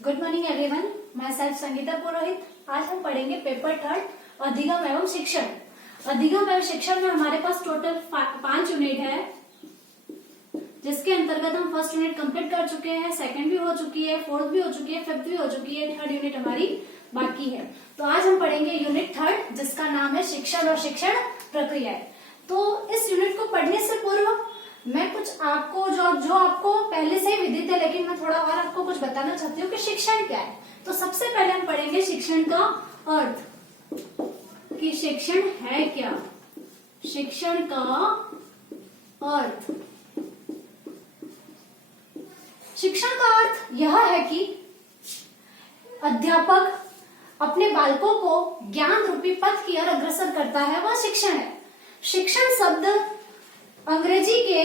Good morning everyone, myself Sangeeta Purohit. आज हम पढ़ेंगे पेपर थर्ड अधिगम एवं शिक्षण। अधिगम एवं शिक्षण में हमारे पास टोटल 5 यूनिट है, जिसके अंतर्गत हम फर्स्ट यूनिट कंप्लीट कर चुके हैं, सेकंड भी हो चुकी है, फोर्थ भी हो चुकी है, फिफ्थ भी हो चुकी है, थर्ड यूनिट हमारी बाकी है। तो आज हम पढ़ेंगे यूनिट थर्ड, जिसका नाम है शिक्षण और शिक्षण प्रक्रियाएं। तो इस यूनिट को पढ़ने से पूर्व मैं कुछ आपको जो आपको पहले से ही विदित है, लेकिन मैं थोड़ा और आपको कुछ बताना चाहती हूँ कि शिक्षण क्या है। तो सबसे पहले हम पढ़ेंगे शिक्षण का अर्थ, कि शिक्षण है क्या। शिक्षण का अर्थ, शिक्षण का अर्थ यह है कि अध्यापक अपने बालकों को ज्ञान रूपी पथ की ओर अग्रसर करता है, वह शिक्षण है। शिक्षण शब्द अंग्रेजी के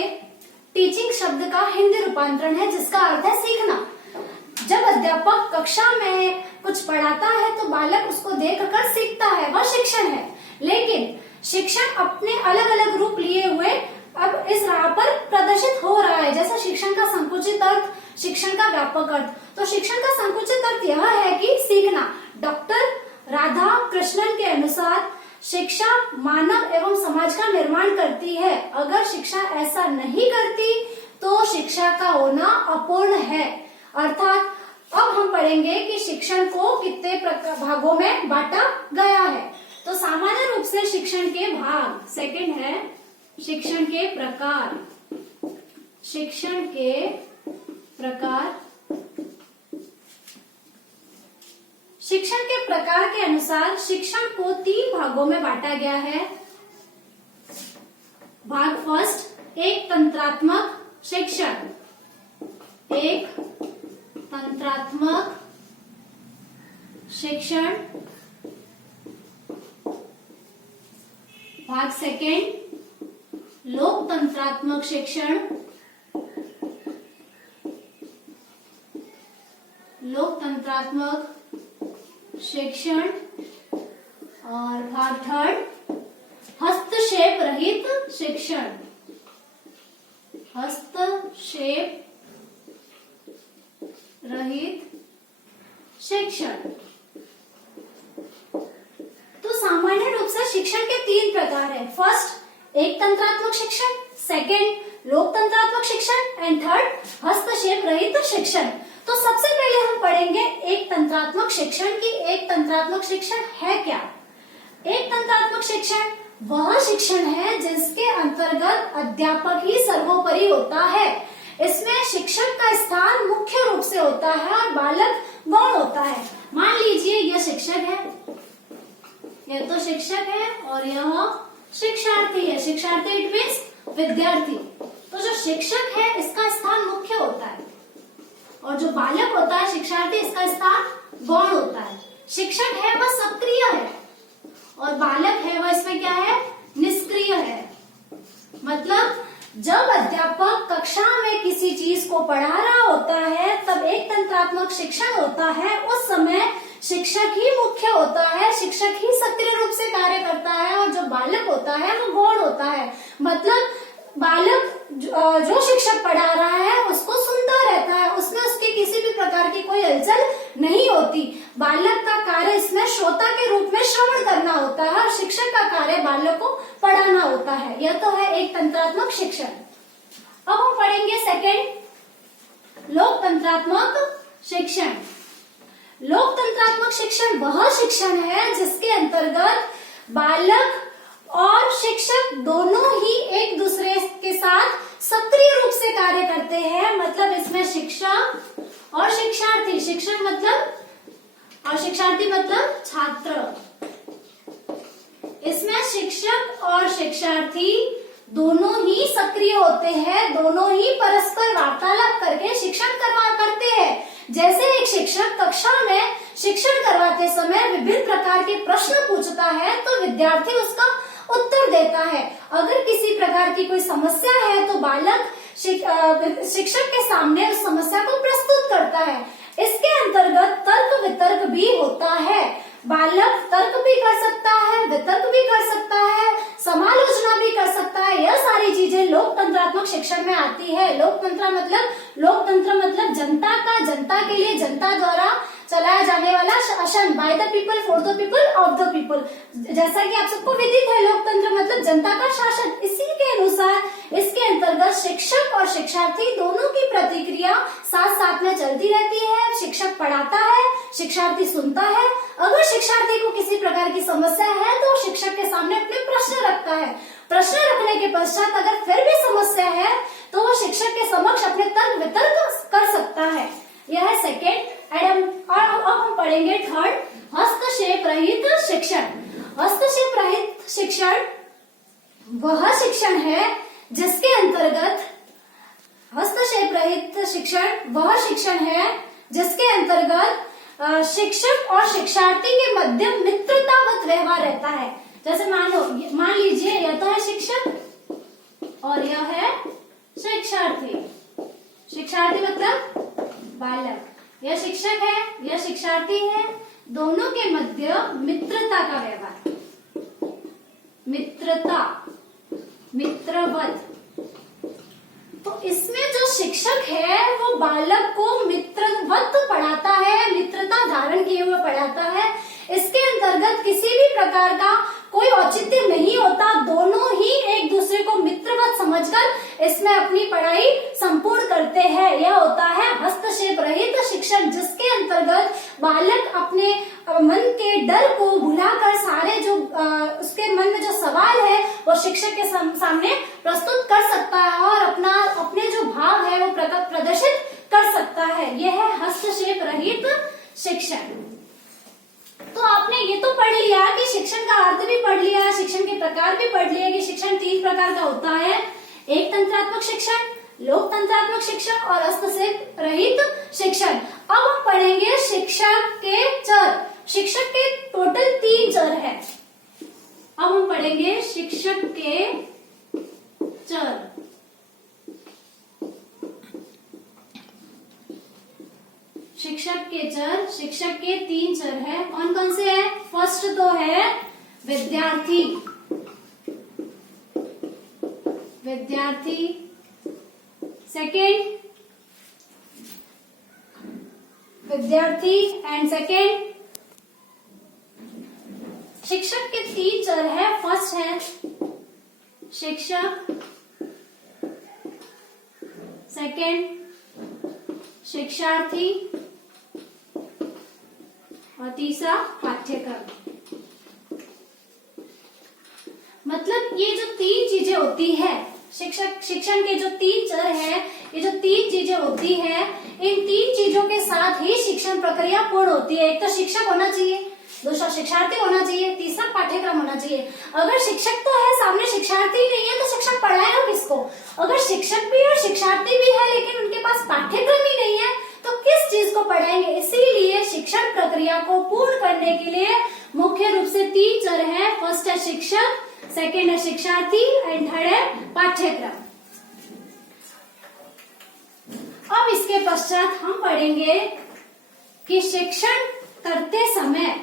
टीचिंग शब्द का हिंदी रूपांतरण है, जिसका अर्थ है सीखना। जब अध्यापक कक्षा में कुछ पढ़ाता है तो बालक उसको देखकर सीखता है, वह शिक्षण है। लेकिन शिक्षण अपने अलग अलग रूप लिए हुए अब इस राह पर प्रदर्शित हो रहा है, जैसा शिक्षण का संकुचित अर्थ, शिक्षण का व्यापक अर्थ। तो शिक्षण का संकुचित अर्थ यह है कि सीखना। डॉक्टर राधा कृष्णन के अनुसार शिक्षा मानव एवं समाज का निर्माण करती है। अगर शिक्षा ऐसा नहीं करती तो शिक्षा का होना अपूर्ण है। अर्थात अब हम पढ़ेंगे कि शिक्षण को कितने भागों में बांटा गया है। तो सामान्य रूप से शिक्षण के भाग, सेकंड है शिक्षण के प्रकार। शिक्षण के प्रकार, शिक्षण के प्रकार के अनुसार शिक्षण को 3 भागों में बांटा गया है। भाग फर्स्ट, एक तंत्रात्मक शिक्षण। एक तंत्रात्मक शिक्षण। भाग सेकेंड, लोकतंत्रात्मक शिक्षण। लोकतंत्रात्मक शिक्षण। और भाग थर्ड, हस्तक्षेप रहित शिक्षण। हस्तक्षेप रहित शिक्षण। तो सामान्य रूप से शिक्षण के 3 प्रकार है। फर्स्ट, एक तंत्रात्मक शिक्षण, सेकंड लोकतंत्रात्मक शिक्षण एंड थर्ड हस्तक्षेप रहित शिक्षण। तो सबसे पहले हम पढ़ेंगे एक तंत्रात्मक शिक्षण की एक तंत्रात्मक शिक्षण है क्या। एक तंत्रात्मक शिक्षण वह शिक्षण है जिसके अंतर्गत अध्यापक ही सर्वोपरि होता है। इसमें शिक्षक का स्थान मुख्य रूप से होता है और बालक गौण होता है। मान लीजिए यह शिक्षक है, यह तो शिक्षक है और यह शिक्षार्थी है। शिक्षार्थी इट मीन्स विद्यार्थी। तो जो शिक्षक है इसका स्थान मुख्य होता है और जो बालक होता है शिक्षार्थी, इसका स्थान गौण होता है। शिक्षक है वह सक्रिय है और बालक है वह इसमें क्या है, निष्क्रिय है। मतलब जब अध्यापक कक्षा में किसी चीज को पढ़ा रहा होता है तब एक तंत्रात्मक शिक्षण होता है। उस समय शिक्षक ही मुख्य होता है, शिक्षक ही सक्रिय रूप से कार्य करता है और जो बालक होता है वो गौण होता है। मतलब बालक जो शिक्षक पढ़ा रहा है उसको सुनता रहता है, उसमें उसकी किसी भी प्रकार की कोई हलचल नहीं होती। बालक का कार्य इसमें श्रोता के रूप में श्रवण करना होता है और शिक्षक का कार्य बालक को पढ़ाना होता है। यह तो है एक तंत्रात्मक शिक्षण। अब हम पढ़ेंगे सेकंड, लोकतंत्रात्मक शिक्षण। लोकतंत्रात्मक शिक्षण वह शिक्षण है जिसके अंतर्गत बालक और शिक्षक दोनों ही एक दूसरे के साथ सक्रिय रूप से कार्य करते हैं। मतलब इसमें शिक्षक और शिक्षार्थी, शिक्षक मतलब और शिक्षार्थी मतलब छात्र, इसमें शिक्षक और शिक्षार्थी दोनों ही सक्रिय होते हैं, दोनों ही परस्पर वार्तालाप करके शिक्षण करते हैं। जैसे एक शिक्षक कक्षा में शिक्षण करवाते समय विभिन्न प्रकार के प्रश्न पूछता है तो विद्यार्थी उसका उत्तर देता है। अगर किसी प्रकार की कोई समस्या है तो बालक शिक्षक के सामने उस समस्या को प्रस्तुत करता है। इसके अंतर्गत तर्क वितर्क भी होता है। बालक तर्क भी कर सकता है, वितर्क भी कर सकता है, समालोचना भी कर सकता है। यह सारी चीजें लोकतंत्रात्मक शिक्षण में आती है। लोकतंत्र मतलब जनता का, जनता के लिए जनता द्वारा जाने वाला शासन, by the people, for the people, of the people. जैसा कि आप सबको विदित है, लोकतंत्र मतलब जनता का शासन। इसी के अनुसार इसके अंतर्गत शिक्षक और शिक्षार्थी दोनों की प्रतिक्रिया साथ साथ में चलती रहती है। शिक्षक पढ़ाता है, शिक्षार्थी सुनता है। अगर शिक्षार्थी को किसी प्रकार की समस्या है तो शिक्षक के सामने अपने प्रश्न रखता है। प्रश्न रखने के पश्चात अगर फिर भी समस्या है तो वो शिक्षक के समक्ष अपने तर्क वितर्क कर सकता है। यह है सेकेंड। और अब हम पढ़ेंगे थर्ड, हस्तक्षेप रहित शिक्षण। हस्तक्षेप रहित शिक्षण वह शिक्षण है जिसके अंतर्गत, हस्तक्षेप रहित शिक्षण वह शिक्षण है जिसके अंतर्गत शिक्षक और शिक्षार्थी के मध्य मित्रतावत व्यवहार रहता है। जैसे मान लीजिए यह तो है शिक्षक और यह है शिक्षार्थी। शिक्षार्थी मतलब बालक, यह शिक्षक है, यह शिक्षार्थी है। दोनों के मध्य मित्रता का व्यवहार, मित्रता, मित्रवत। तो इसमें जो शिक्षक है वो बालक को मित्रवत पढ़ाता है, मित्रता धारण किए हुए पढ़ाता है। इसके अंतर्गत किसी भी प्रकार का कोई औचित्य नहीं होता। दोनों ही एक दूसरे को मित्रवत समझकर इसमें अपनी पढ़ाई संपूर्ण करते हैं। यह होता है हस्तक्षेप रहित शिक्षण, जिसके अंतर्गत बालक अपने मन के डर को भुलाकर सारे जो उसके मन में जो सवाल है वो शिक्षक के सामने प्रस्तुत कर सकता है और अपने जो भाव है वो प्रदर्शित कर सकता है। यह है हस्तक्षेप रहित शिक्षण। तो आपने ये तो पढ़ लिया कि शिक्षण का अर्थ भी पढ़ लिया, शिक्षण के प्रकार भी पढ़ लिया कि शिक्षण 3 प्रकार का होता है। एक तंत्रात्मक शिक्षण, लोकतंत्रात्मक शिक्षण और हस्तक्षेप रहित शिक्षण। अब हम पढ़ेंगे शिक्षक के चर। शिक्षक के टोटल 3 चर है। अब हम पढ़ेंगे शिक्षक के चर। शिक्षक के चर, शिक्षक के 3 चर है। कौन कौन से है? फर्स्ट तो है विद्यार्थी, विद्यार्थी। सेकेंड विद्यार्थी एंड सेकेंड शिक्षक के 3 चर है। फर्स्ट है शिक्षक, सेकेंड शिक्षार्थी और तीसरा पाठ्यक्रम। मतलब ये जो 3 चीजें होती है, शिक्षण के जो 3 चर है, ये जो 3 चीजें होती है, इन 3 चीजों के साथ ही शिक्षण प्रक्रिया पूर्ण होती है। एक तो शिक्षक होना चाहिए, दूसरा शिक्षार्थी होना चाहिए, तीसरा पाठ्यक्रम होना चाहिए। अगर शिक्षक तो है, सामने शिक्षार्थी नहीं है, तो शिक्षक पढ़ाएगा किसको? अगर शिक्षक भी और शिक्षार्थी भी है लेकिन उनके पास पाठ्यक्रम ही नहीं है तो किस चीज को पढ़ाएंगे? इसीलिए शिक्षण प्रक्रिया को पूर्ण करने के लिए मुख्य रूप से 3 चर है। फर्स्ट है शिक्षक, सेकेंड है शिक्षार्थी एंड थर्ड है पाठ्यक्रम। अब इसके पश्चात हम पढ़ेंगे कि शिक्षण करते समय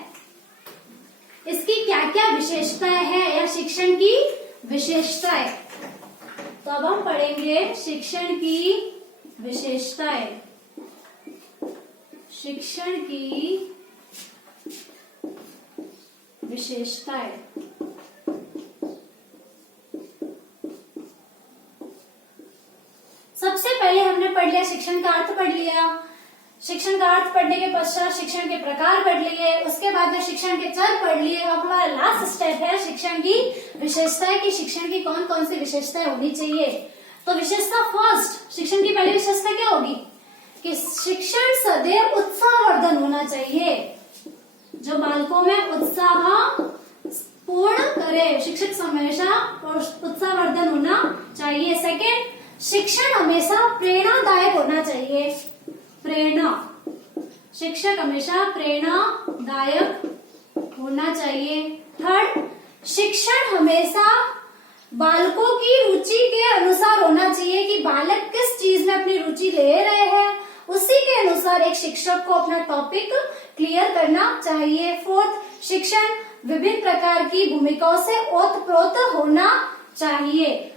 इसकी क्या क्या विशेषताएं हैं या शिक्षण की विशेषताएं। तो अब हम पढ़ेंगे शिक्षण की विशेषताएं। शिक्षण की विशेषताएं। सबसे पहले हमने पढ़ लिया शिक्षण का अर्थ पढ़ लिया। शिक्षण का अर्थ पढ़ने के पश्चात शिक्षण के प्रकार पढ़ लिए, उसके बाद में शिक्षण के चर पढ़ लिए। अब हमारा लास्ट स्टेप है शिक्षण की विशेषताएं कि शिक्षण की कौन कौन सी विशेषताएं होनी चाहिए। तो विशेषता फर्स्ट, शिक्षण की पहली विशेषता क्या होगी कि शिक्षण सदैव उत्साहवर्धन होना चाहिए, जो बालकों में उत्साह पूर्ण करे। शिक्षक हमेशा उत्साहवर्धन होना चाहिए। सेकेंड, शिक्षण हमेशा प्रेरणादायक होना चाहिए। प्रेरणा, शिक्षक हमेशा प्रेरणादायक होना चाहिए। थर्ड, शिक्षण हमेशा बालकों की रुचि के अनुसार होना चाहिए कि बालक किस चीज में अपनी रुचि ले रहे हैं, उसी के अनुसार एक शिक्षक को अपना टॉपिक क्लियर करना चाहिए। फोर्थ, शिक्षण विभिन्न प्रकार की भूमिकाओं से ओतप्रोत होना चाहिए।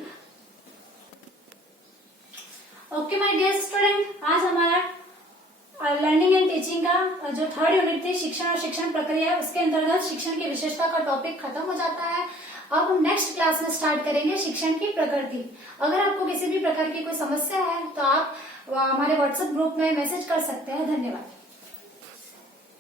ओके माय डियर स्टूडेंट, आज हमारा लर्निंग एंड टीचिंग का हमारा जो थर्ड यूनिट थी शिक्षण और शिक्षण प्रक्रिया, उसके अंतर्गत शिक्षण की विशेषता का टॉपिक खत्म हो जाता है। अब हम नेक्स्ट क्लास में स्टार्ट करेंगे शिक्षण की प्रकृति। अगर आपको किसी भी प्रकार की कोई समस्या है तो आप हमारे व्हाट्सएप ग्रुप में मैसेज कर सकते हैं। धन्यवाद।